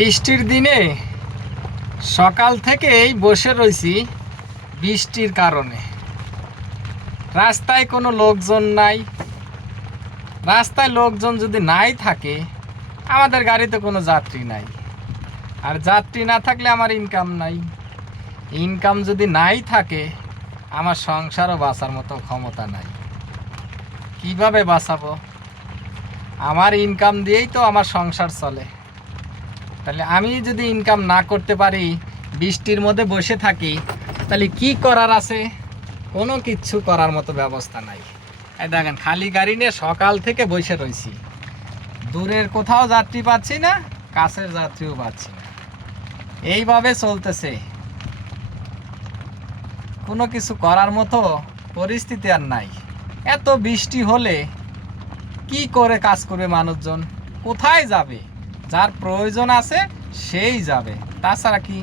বৃষ্টির দিনে সকাল থেকেই বসে রয়েছি বৃষ্টির কারণে। রাস্তায় কোনো লোকজন নাই। রাস্তায় লোকজন যদি নাই থাকে, আমাদের গাড়িতে কোনো যাত্রী নাই, আর যাত্রী না থাকলে আমার ইনকাম নাই। ইনকাম যদি নাই থাকে, আমার সংসারও বাঁচার মতো ক্ষমতা নাই। কিভাবে বাঁচাবো? আমার ইনকাম দিয়েই তো আমার সংসার চলে। তাহলে আমি যদি ইনকাম না করতে পারি, বৃষ্টির মধ্যে বসে থাকি, তাহলে কি করার আছে? কোনো কিচ্ছু করার মতো ব্যবস্থা নাই। এই দেখেন, খালি গাড়ি নিয়ে সকাল থেকে বসে রয়েছি। দূরের কোথাও যাত্রী পাচ্ছি না, কাছের যাত্রীও পাচ্ছি না। এইভাবে চলতেছে। কোনো কিছু করার মতো পরিস্থিতি আর নাই। এত বৃষ্টি হলে কি করে কাজ করবে মানুষজন? কোথায় যাবে? যার প্রয়োজন আছে সেই যাবে, তাছাড়া কি?